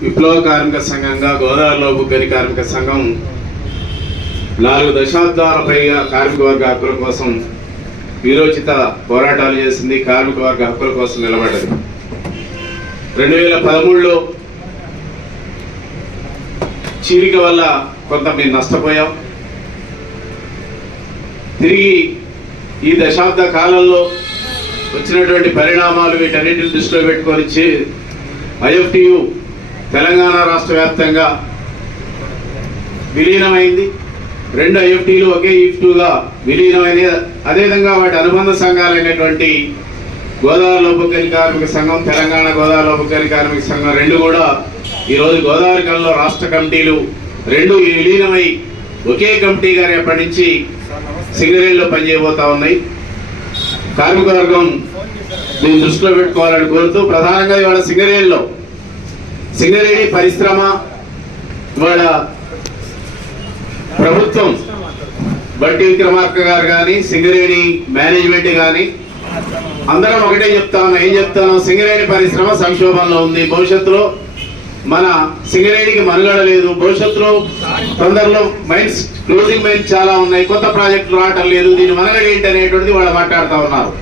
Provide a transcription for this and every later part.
విప్లవ కార్మిక సంఘంగా గోదావరిలో బుగ్గని కార్మిక సంఘం నాలుగు దశాబ్దాల పైగా కార్మిక వర్గ హక్కుల కోసం వీరోచిత పోరాటాలు చేసింది కార్మిక వర్గ హక్కుల కోసం నిలబడ్డది. రెండు వేల పదమూడులో చీలిక వల్ల కొంత మేము నష్టపోయాం. తిరిగి ఈ దశాబ్ద కాలంలో వచ్చినటువంటి పరిణామాలు వీటన్నిటిని దృష్టిలో పెట్టుకొని ఐఎఫ్టియు తెలంగాణ రాష్ట్ర వ్యాప్తంగా విలీనమైంది. రెండు ఐఎఫ్టీలు ఒకే ఈఫ్టీగా విలీనమైంది అదేవిధంగా వాటి అనుబంధ సంఘాలైనటువంటి గోదావరి లోపకరి కార్మిక సంఘం తెలంగాణ గోదావరి లోపకరి కార్మిక సంఘం రెండు కూడా ఈరోజు గోదావరి కళలో రాష్ట్ర కమిటీలు రెండు విలీనమై ఒకే కమిటీగా రేపటి నుంచి సింగరేణిలో పనిచేయబోతా ఉన్నాయి. కార్మిక వర్గం దీన్ని దృష్టిలో పెట్టుకోవాలని కోరుతూ ప్రధానంగా ఇవాళ సింగరేణిలో సింగరేణి పరిశ్రమ ఇవాళ ప్రభుత్వం. బట్టి విక్రమార్క గారు కానీ సింగరేణి మేనేజ్మెంట్ కానీ అందరం ఒకటే చెప్తాను ఏం చెప్తాను? సింగరేణి పరిశ్రమ సంక్షోభంలో ఉంది. భవిష్యత్తులో మన సింగరేణికి మనుగడ లేదు. భవిష్యత్తులో తొందరలో మైన్స్ క్లోజింగ్ మైన్స్ చాలా ఉన్నాయి. కొత్త ప్రాజెక్టులు రావటం లేదు. దీని మనుగడ ఏంటి అనేటువంటిది వాళ్ళు మాట్లాడుతూ ఉన్నారు.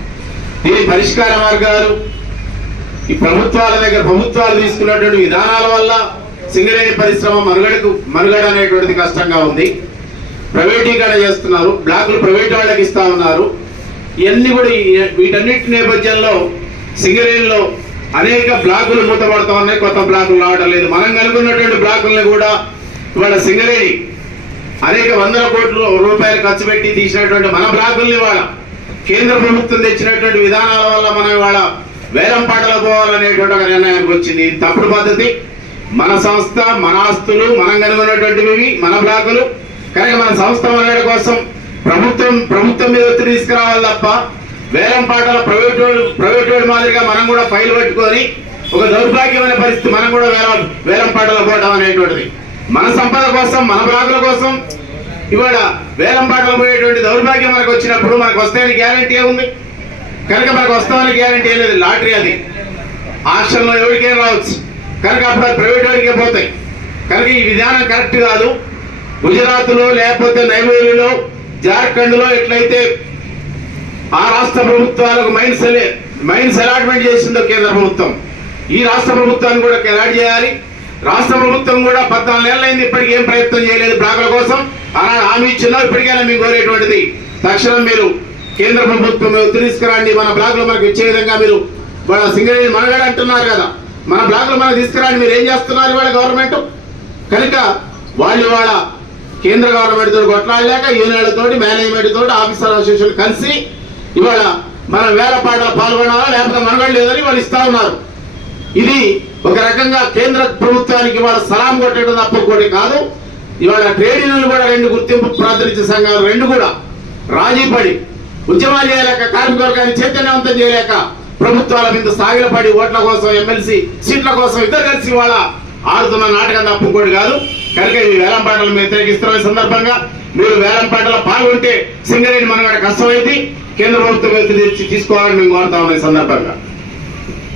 దీని పరిష్కార మార్గాలు ఈ ప్రభుత్వాల దగ్గర ప్రభుత్వాలు తీసుకున్నటువంటి విధానాల వల్ల సింగరేణి పరిశ్రమ మనుగడకు మనుగడ అనేటువంటిది కష్టంగా ఉంది. ప్రైవేటీకరణ చేస్తున్నారు. బ్లాకులు ప్రైవేట్ వాళ్ళకి ఇస్తా ఉన్నారు. ఇవన్నీ కూడా వీటన్నిటి నేపథ్యంలో సింగరేణిలో అనేక బ్లాకులు మూతపడతా ఉన్నాయి. కొత్త బ్లాకులు రావడం లేదు. మనం కనుక్కున్నటువంటి బ్లాకుల్ని కూడా ఇవాళ సింగరేణి అనేక వందల కోట్ల రూపాయలు ఖర్చు పెట్టి తీసినటువంటి మన బ్లాకుల్ని ఇవాళ కేంద్ర ప్రభుత్వం తెచ్చినటువంటి విధానాల వల్ల మనం ఇవాళ వేలం పాటలో పోవాలనేటువంటి ఒక నిర్ణయానికి వచ్చింది. ఇది తప్పుడు పద్ధతి. మన సంస్థ మన ఆస్తులు మనం కనుగొన్నటువంటివి మన బ్లాకులు. కనుక మన సంస్థ మనుగడ కోసం ప్రభుత్వం ప్రభుత్వం మీద ఒత్తిడి తీసుకురావాలి తప్ప వేలం పాటల ప్రైవేట్ ప్రైవేట్ వాళ్ళు మాదిరిగా మనం కూడా ఫైల్ పట్టుకొని ఒక దౌర్భాగ్యమైన పరిస్థితి మనం కూడా వేలం వేలం పాటలు పోవడం అనేటువంటిది. మన సంపద కోసం మన బ్లాకుల కోసం ఇవాళ వేలం పాటలు పోయేటువంటి దౌర్భాగ్యం మనకు వచ్చినప్పుడు మనకు వస్తాయని గ్యారంటీ ఉంది కనుక మనకు వస్తామని గ్యారంటీ లేదు లాటరీ అది. హాస్టల్లో ఎవరికేం రావచ్చు. కనుక అప్పుడు ప్రైవేట్ వాడికే పోతాయి. కనుక ఈ విధానం కరెక్ట్ కాదు. గుజరాత్లో లేకపోతే నైవేలిలో జార్ఖండ్లో ఎట్లయితే ఆ రాష్ట్ర ప్రభుత్వాలకు మైన్స్ మైన్స్ అలాట్మెంట్ చేసిందో కేంద్ర ప్రభుత్వం ఈ రాష్ట్ర ప్రభుత్వాన్ని కూడా అలాట్ చేయాలి? రాష్ట్ర ప్రభుత్వం కూడా పద్నాలుగు నెలలైంది ఇప్పటికీ ఏం ప్రయత్నం చేయలేదు బ్లాకుల కోసం. అలా హామీ ఇచ్చినా ఇప్పటికైనా మేము కోరేటువంటిది. తక్షణం మీరు కేంద్ర ప్రభుత్వం తీసుకురండి మన బ్లాకులు మనకు ఇచ్చే విధంగా మీరు మన సింగరేణి మనగడ అంటున్నారు కదా. మన బ్లాక్లో మనం తీసుకురండి మీరు ఏం చేస్తున్నారు ఇవాళ గవర్నమెంట్? కనుక వాళ్ళు ఇవాళ కేంద్ర గవర్నమెంట్ తోటి కొట్లాడలేక యూనియన్లతోటి మేనేజ్మెంట్ తోటి ఆఫీసర్ అసోసియేషన్ కలిసి ఇవాళ మన వేల పాటలు పాల్గొనాలా లేకపోతే మనగడ లేదని వాళ్ళు ఇస్తా ఉన్నారు. ఇది ఒక రకంగా కేంద్ర ప్రభుత్వానికి ఇవాళ సలాం కొట్టడం తప్ప కూడా కాదు. ఇవాళ ట్రేడ్ యూనియన్లు కూడా రెండు గుర్తింపు ప్రాతినిధ్య సంఘాలు రెండు కూడా. రాజీ పడి ఉద్యమాలు చేయలేక కార్మిక వర్గాన్ని చైతన్యవంతం చేయలేక ప్రభుత్వాల మీద సాగిలపడి ఓట్ల కోసం ఎమ్మెల్సీ సీట్ల కోసం ఇద్దరు కలిసి ఇవాళ ఆడుతున్న నాటకం తప్ప ఇంకోటి కాదు. కనుక ఈ వేలం పాటలు మేము వ్యతిరేకిస్తున్న సందర్భంగా మీరు వేలం పాటలో పాల్గొంటే సింగరేణి మనగడ కష్టమైంది. కేంద్ర ప్రభుత్వం తెచ్చి తీసుకోవాలని మేము కోరుతా ఉన్నాం ఈ సందర్భంగా.